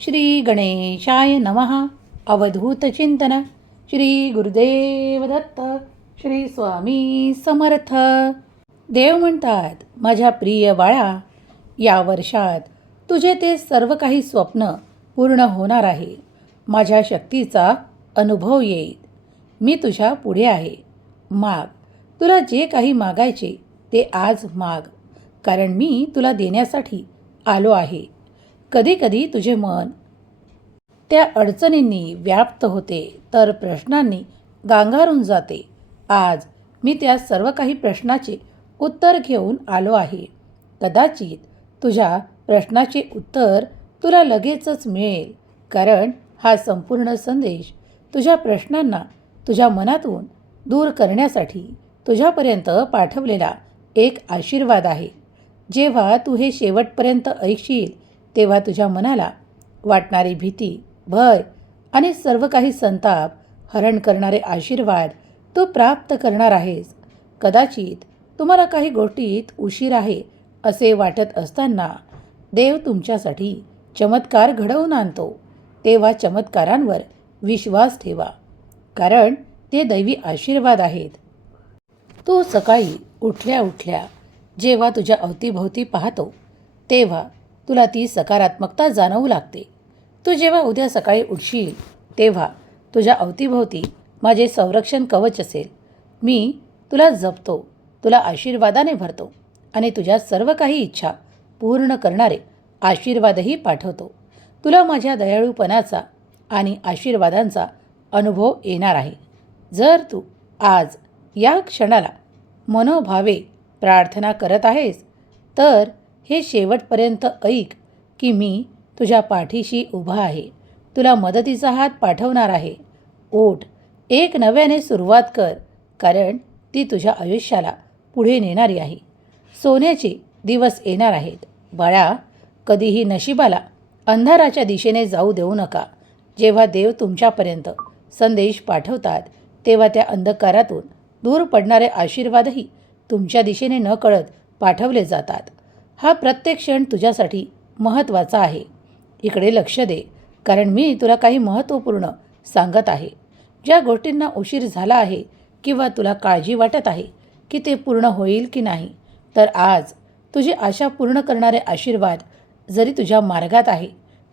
श्री गणेशाय नमः। अवधूत चिंतन। श्री गुरुदेव दत्त। श्री स्वामी समर्थ। देव म्हणतात माझ्या प्रिय बाळा या वर्षात तुझे ते सर्व काही स्वप्न पूर्ण होणार आहे. माझ्या शक्तीचा अनुभव येईल. मी तुझ्या पुढे आहे. माग. तुला जे काही मागायचे ते आज माग. कारण मी तुला देण्यासाठी आलो आहे. कधीकधी तुझे मन त्या अडचणींनी व्याप्त होते तर प्रश्नांनी गांगारून जाते. आज मी त्या सर्व काही प्रश्नाचे उत्तर घेऊन आलो आहे. कदाचित तुझ्या प्रश्नाचे उत्तर तुला लगेचच मिळेल कारण हा संपूर्ण संदेश तुझ्या प्रश्नांना तुझ्या मनातून दूर करण्यासाठी तुझ्यापर्यंत पाठवलेला एक आशीर्वाद आहे. जेव्हा तू हे शेवटपर्यंत ऐकशील तेव्हा तुझ्या मनाला वाटणारी भीती भय आणि सर्व काही संताप हरण करणारे आशीर्वाद तू प्राप्त करणार आहेस. कदाचित तुम्हाला काही गोष्टीत उशीर आहे असे वाटत असताना देव तुमच्यासाठी चमत्कार घडवून आणतो. तेव्हा चमत्कारांवर विश्वास ठेवा कारण ते दैवी आशीर्वाद आहेत. तू सकाळी उठल्या उठल्या जेव्हा तुझ्या अवतीभोवती पाहतो तेव्हा तुला ती सकारात्मकता जाणवू लागते. तू जेव्हा उद्या सकाळी उठशील तेव्हा तुझ्या अवतीभोवती माझे संरक्षण कवच असेल. मी तुला जपतो तुला आशीर्वादाने भरतो आणि तुझ्या सर्व काही इच्छा पूर्ण करणारे आशीर्वादही पाठवतो. तुला माझ्या दयाळूपणाचा आणि आशीर्वादांचा अनुभव येणार आहे. जर तू आज या क्षणाला मनोभावे प्रार्थना करत आहेस तर हे शेवटपर्यंत ऐक की मी तुझ्या पाठीशी उभा आहे. तुला मदतीचा हात पाठवणार आहे. ओठ एक नव्याने सुरुवात कर कारण ती तुझ्या आयुष्याला पुढे नेणारी आहे. सोन्याचे दिवस येणार आहेत. बाळा कधीही नशिबाला अंधाराच्या दिशेने जाऊ देऊ नका. जेव्हा देव तुमच्यापर्यंत संदेश पाठवतात तेव्हा त्या अंधकारातून दूर पडणारे आशीर्वादही तुमच्या दिशेने न कळत पाठवले जातात. हा प्रत्येक क्षण तुझ्यासाठी महत्त्वाचा आहे. इकडे लक्ष दे कारण मी तुला काही महत्त्वपूर्ण सांगत आहे. ज्या गोष्टींना उशीर झाला आहे किंवा तुला काळजी वाटत आहे की ते पूर्ण होईल की नाही तर आज तुझी आशा पूर्ण करणारे आशीर्वाद जरी तुझ्या मार्गात आहे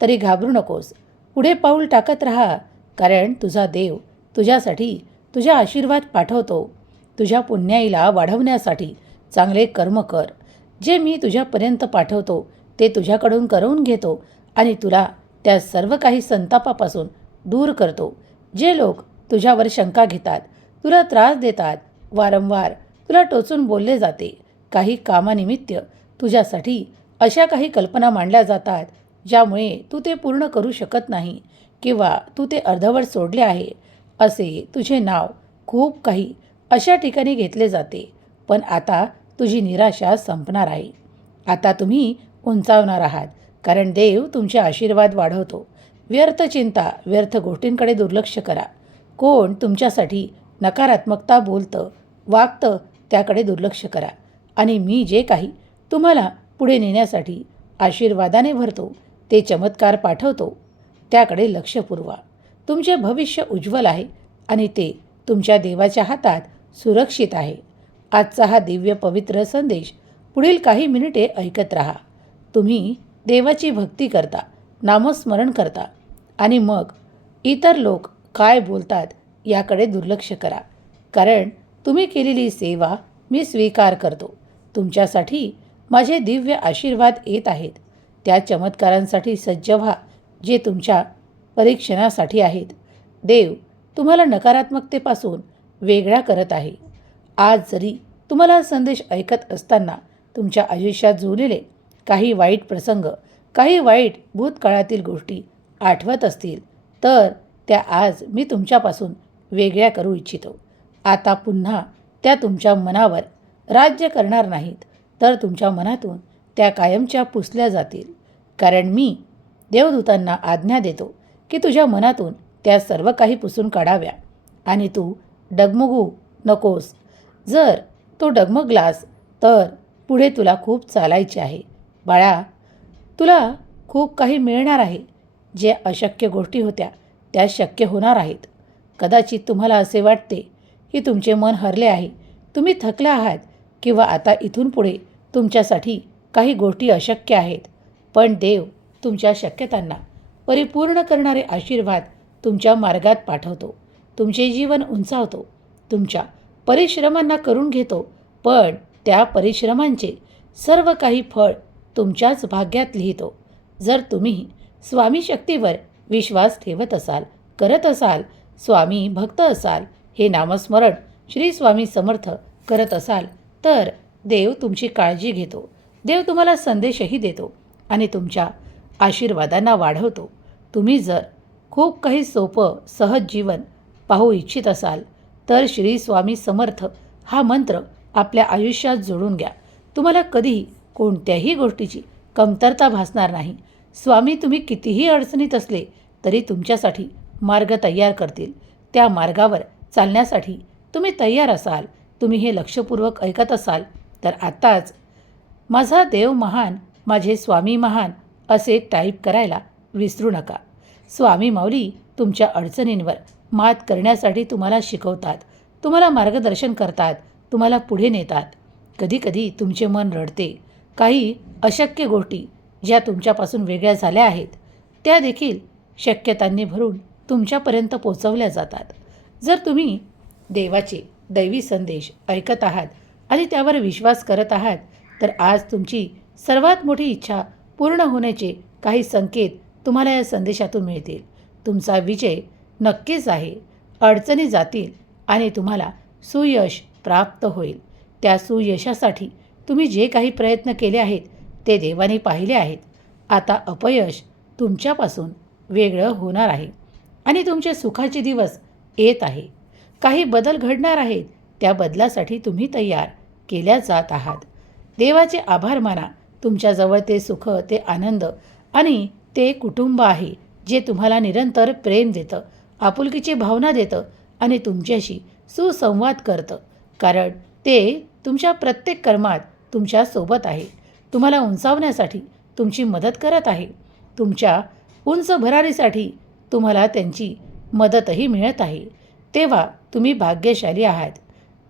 तरी घाबरू नकोस. पुढे पाऊल टाकत राहा कारण तुझा देव तुझ्यासाठी तुझ्या आशीर्वाद पाठवतो. तुझ्या पुण्याईला वाढवण्यासाठी चांगले कर्म कर. जे मी तुझ्यापर्यंत पाठवतो ते तुझ्याकडून करवून घेतो आणि तुला त्या सर्व काही संतापापासून दूर करतो. जे लोक तुझ्यावर शंका घेतात तुला त्रास देतात वारंवार तुला टोचून बोलले जाते. काही कामानिमित्त तुझ्यासाठी अशा काही कल्पना मांडल्या जातात ज्यामुळे तू ते पूर्ण करू शकत नाही किंवा तू ते अर्धवट सोडले आहे असे तुझे नाव खूप काही अशा ठिकाणी घेतले जाते. पण आता तुझी निराशा संपणार आहे. आता तुम्ही उंचावणार आहात कारण देव तुमचे आशीर्वाद वाढवतो. व्यर्थ चिंता व्यर्थ गोष्टींकडे दुर्लक्ष करा. कोण तुमच्यासाठी नकारात्मकता बोलतं वागतं त्याकडे दुर्लक्ष करा. आणि मी जे काही तुम्हाला पुढे नेण्यासाठी आशीर्वादाने भरतो ते चमत्कार पाठवतो त्याकडे लक्ष पुरवा. तुमचे भविष्य उज्ज्वल आहे आणि ते तुमच्या देवाच्या हातात सुरक्षित आहे. आजचा हा दिव्य पवित्र संदेश पुढील काही मिनिटे ऐकत राहा. तुम्ही देवाची भक्ती करता नामस्मरण करता आणि मग इतर लोक काय बोलतात याकडे दुर्लक्ष करा. कारण तुम्ही केलेली सेवा मी स्वीकार करतो. तुमच्यासाठी माझे दिव्य आशीर्वाद येत आहेत. त्या चमत्कारांसाठी सज्ज व्हा जे तुमच्या परीक्षणासाठी आहेत. देव तुम्हाला नकारात्मकतेपासून वेगळा करत आहे. आज जरी तुम्हाला संदेश ऐकत असताना तुमच्या आयुष्यात जुळलेले काही वाईट प्रसंग काही वाईट भूतकाळातील गोष्टी आठवत असतील तर त्या आज मी तुमच्यापासून वेगळ्या करू इच्छितो. आता पुन्हा त्या तुमच्या मनावर राज्य करणार नाहीत तर तुमच्या मनातून त्या कायमच्या पुसल्या जातील. कारण मी देवदूतांना आज्ञा देतो की तुझ्या मनातून त्या सर्व काही पुसून काढाव्या. आणि तू डगमगू नकोस जर तो डगमगलास तर पुढे तुला खूप चालायचे आहे. बाळा तुला खूप काही मिळणार आहे. जे अशक्य गोष्टी होत्या त्या शक्य होणार आहेत. कदाचित तुम्हाला असे वाटते की तुमचे मन हरले आहे. तुम्ही थकले आहात किंवा आता इथून पुढे तुमच्यासाठी काही गोष्टी अशक्य आहेत. पण देव तुमच्या शक्यतांना परिपूर्ण करणारे आशीर्वाद तुमच्या मार्गात पाठवतो. तुमचे जीवन उंचावतो. तुमच्या परिश्रमांना करून घेतो. पण त्या परिश्रमांचे सर्व काही फळ तुमच्याच भाग्यात लिहितो. जर तुम्ही स्वामी शक्तीवर विश्वास ठेवत असाल करत असाल स्वामी भक्त असाल हे नामस्मरण श्री स्वामी समर्थ करत असाल तर देव तुमची काळजी घेतो. देव तुम्हाला संदेशही देतो आणि तुमच्या आशीर्वादांना वाढवतो. तुम्ही जर खूप काही सोपं सहज जीवन पाहू इच्छित असाल तर श्री स्वामी समर्थ हा मंत्र आपल्या आयुष्यात जोडून घ्या. तुम्हाला कधीही कोणत्याही गोष्टीची कमतरता भासणार नाही. स्वामी तुम्ही कितीही अडचणीत असले तरी तुमच्यासाठी मार्ग तयार करतील. त्या मार्गावर चालण्यासाठी तुम्ही तयार असाल. तुम्ही हे लक्षपूर्वक ऐकत असाल तर आत्ताच माझा देव महान माझे स्वामी महान असे टाईप करायला विसरू नका. स्वामी माऊली तुमच्या अडचणींवर मात करण्यासाठी तुम्हाला शिकवतात. तुम्हाला मार्गदर्शन करतात. तुम्हाला पुढे नेतात. कधीकधी तुमचे मन रडते. काही अशक्य गोष्टी ज्या तुमच्यापासून वेगळ्या झाल्या आहेत त्या देखील शक्यतांनी भरून तुमच्यापर्यंत पोचवल्या जातात. जर तुम्ही देवाचे दैवी संदेश ऐकत आहात आणि त्यावर विश्वास करत आहात तर आज तुमची सर्वात मोठी इच्छा पूर्ण होण्याचे काही संकेत तुम्हाला या संदेशातून मिळतील. तुमचा विजय नक्कीच आहे. अडचणी जातील आणि तुम्हाला सुयश प्राप्त होईल. त्या सुयशासाठी तुम्ही जे काही प्रयत्न केले आहेत ते देवाने पाहिले आहेत. आता अपयश तुमच्यापासून वेगळं होणार आहे आणि तुमचे सुखाचे दिवस येत आहे. काही बदल घडणार आहेत त्या बदलासाठी तुम्ही तयार केल्या जात आहात. देवाचे आभार माना. तुमच्याजवळ ते सुख ते आनंद आणि ते कुटुंब आहे जे तुम्हाला निरंतर प्रेम देतं. आपुलकीची भावना देतं आणि तुमच्याशी सुसंवाद करतं. कारण ते तुमच्या प्रत्येक कर्मात तुमच्यासोबत आहे. तुम्हाला उंचावण्यासाठी तुमची मदत करत आहे. तुमच्या उंच भरारीसाठी तुम्हाला त्यांची मदतही मिळत आहे. तेव्हा तुम्ही भाग्यशाली आहात.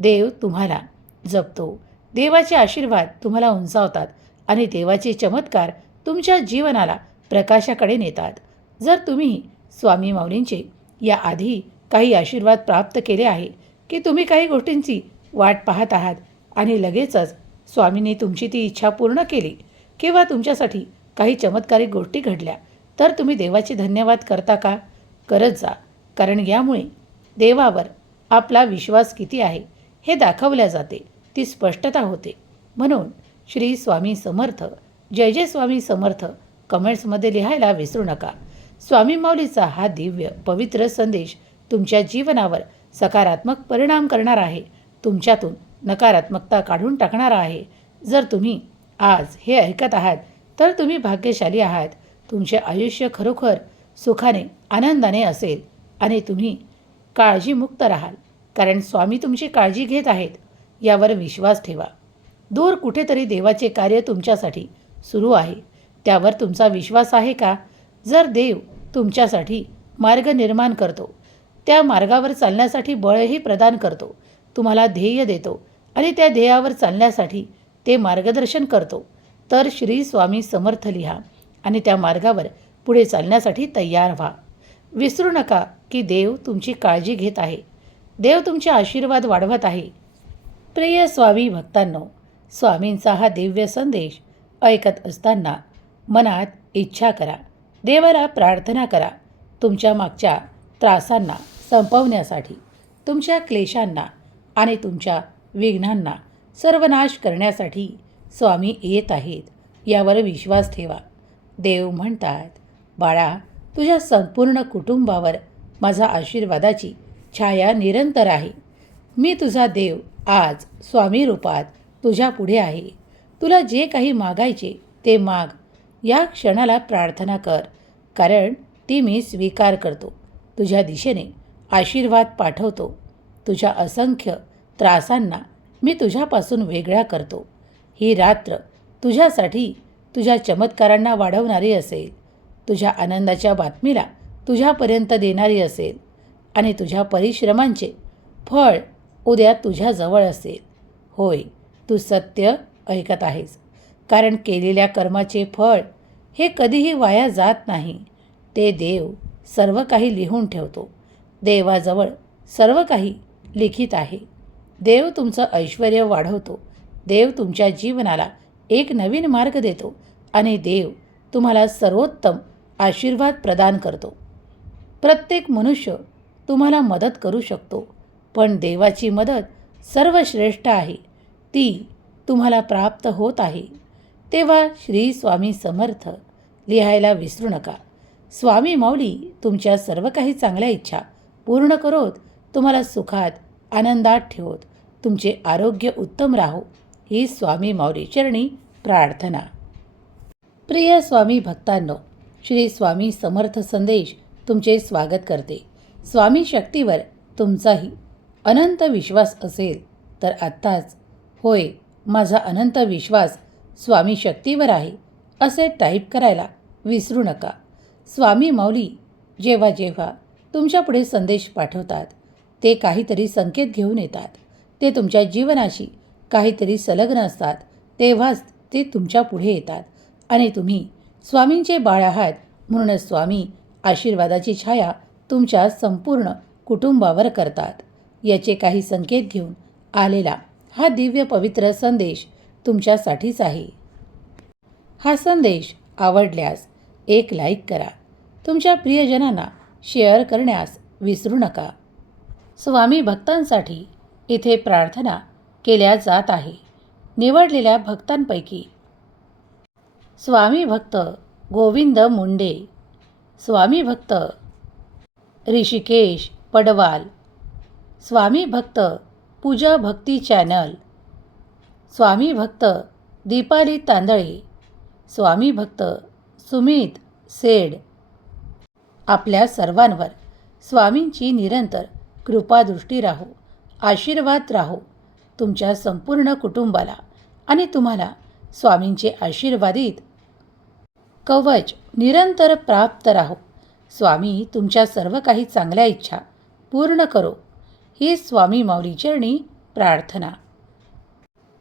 देव तुम्हाला जपतो. देवाचे आशीर्वाद तुम्हाला उंचावतात आणि देवाचे चमत्कार तुमच्या जीवनाला प्रकाशाकडे नेतात. जर तुम्ही स्वामी माऊलींचे याआधी काही आशीर्वाद प्राप्त केले आहे की तुम्ही काही गोष्टींची वाट पाहत आहात आणि लगेचच स्वामींनी तुमची ती इच्छा पूर्ण केली किंवा तुमच्यासाठी काही चमत्कारिक गोष्टी घडल्या तर तुम्ही देवाचे धन्यवाद करता का? करत जा कारण यामुळे देवावर आपला विश्वास किती आहे हे दाखवल्या जाते ती स्पष्टता होते. म्हणून श्री स्वामी समर्थ जय जय स्वामी समर्थ कमेंट्समध्ये लिहायला विसरू नका. स्वामी माऊलीचा हा दिव्य पवित्र संदेश तुमच्या जीवनावर सकारात्मक परिणाम करणार आहे. तुमच्यातून नकारात्मकता काढून टाकणार आहे. जर तुम्ही आज हे ऐकत आहात तर तुम्ही भाग्यशाली आहात. तुमचे आयुष्य खरोखर सुखाने आनंदाने असेल आणि तुम्ही काळजीमुक्त राहाल. कारण स्वामी तुमची काळजी घेत आहेत. यावर विश्वास ठेवा. दूर कुठेतरी देवाचे कार्य तुमच्यासाठी सुरू आहे. त्यावर तुमचा विश्वास आहे का? जर देव तुमच्यासाठी मार्ग निर्माण करतो त्या मार्गावर चालण्यासाठी बळही प्रदान करतो तुम्हाला ध्येय देतो आणि त्या ध्येयावर चालण्यासाठी ते मार्गदर्शन करतो तर श्री स्वामी समर्थ लिहा आणि त्या मार्गावर पुढे चालण्यासाठी तयार व्हा. विसरू नका की देव तुमची काळजी घेत आहे. देव तुमचे आशीर्वाद वाढवत आहे. प्रिय स्वामी भक्तांनो स्वामींचा हा दिव्य संदेश ऐकत असताना मनात इच्छा करा. देवाला प्रार्थना करा. तुमच्या मागच्या त्रासांना संपवण्यासाठी तुमच्या क्लेशांना आणि तुमच्या विघ्नांना सर्वनाश करण्यासाठी स्वामी येत आहेत यावर विश्वास ठेवा. देव म्हणतात बाळा तुझ्या संपूर्ण कुटुंबावर माझा आशीर्वादाची छाया निरंतर आहे. मी तुझा देव आज स्वामी रूपात तुझ्या पुढे आहे. तुला जे काही मागायचे ते माग. या क्षणाला प्रार्थना कर कारण ती मी स्वीकार करतो. तुझ्या दिशेने आशीर्वाद पाठवतो. तुझ्या असंख्य त्रासांना मी तुझ्यापासून वेगळा करतो. ही रात्र तुझ्यासाठी तुझ्या चमत्कारांना वाढवणारी असेल. तुझ्या आनंदाच्या बातमीला तुझ्यापर्यंत देणारी असेल. आणि तुझ्या परिश्रमांचे फळ उद्या तुझ्याजवळ असेल. होय तू सत्य ऐकत आहेस. कारण केलेल्या कर्माचे फळ हे कधीही वाया जात नाही. ते देव सर्व काही लिहून ठेवतो. देवाजवळ सर्व काही लिखित आहे. देव तुमचं ऐश्वर वाढवतो. देव तुमच्या जीवनाला एक नवीन मार्ग देतो आणि देव तुम्हाला सर्वोत्तम आशीर्वाद प्रदान करतो. प्रत्येक मनुष्य तुम्हाला मदत करू शकतो पण देवाची मदत सर्वश्रेष्ठ आहे. ती तुम्हाला प्राप्त होत आहे. तेव्हा श्री स्वामी समर्थ लिहायला विसरू नका. स्वामी माऊली तुमच्या सर्व काही चांगल्या इच्छा पूर्ण करोत तुम्हाला सुखात आनंदात ठेवत. तुमचे आरोग्य उत्तम राहो ही स्वामी माऊली चरणी प्रार्थना. प्रिय स्वामी भक्तांनो श्री स्वामी समर्थ संदेश तुमचे स्वागत करते. स्वामी शक्तीवर तुमचाही अनंत विश्वास असेल तर आत्ताच होय माझा अनंत विश्वास स्वामी शक्तीवर आहे असे टाईप करायला विसरू नका. स्वामी माऊली जेव्हा जेव्हा तुमच्यापुढे संदेश पाठवतात ते काहीतरी संकेत घेऊन येतात. ते तुमच्या जीवनाशी काहीतरी संलग्न असतात तेव्हाच ते तुमच्यापुढे येतात. आणि तुम्ही स्वामींचे बाळ आहात म्हणूनच स्वामी आशीर्वादाची छाया तुमच्या संपूर्ण कुटुंबावर करतात. याचे काही संकेत घेऊन आलेला हा दिव्य पवित्र संदेश तुमच्यासाठीच आहे. हा संदेश आवडल्यास एक लाईक करा. तुमच्या प्रियजनांना शेअर करण्यास विसरू नका. स्वामी भक्तांसाठी इथे प्रार्थना केल्या जात आहे. निवडलेल्या भक्तांपैकी स्वामी भक्त गोविंद मुंडे स्वामी भक्त ऋषिकेश पडवाल स्वामी भक्त पूजा भक्ती चॅनल स्वामी भक्त दीपाली तांदळे स्वामी भक्त सुमित सेड. आपल्या सर्वांवर स्वामींची निरंतर कृपादृष्टी राहो आशीर्वाद राहो. तुमच्या संपूर्ण कुटुंबाला आणि तुम्हाला स्वामींचे आशीर्वादित कवच निरंतर प्राप्त राहो. स्वामी तुमच्या सर्व काही चांगल्या इच्छा पूर्ण करो. ही स्वामी माऊलीचरणी प्रार्थना.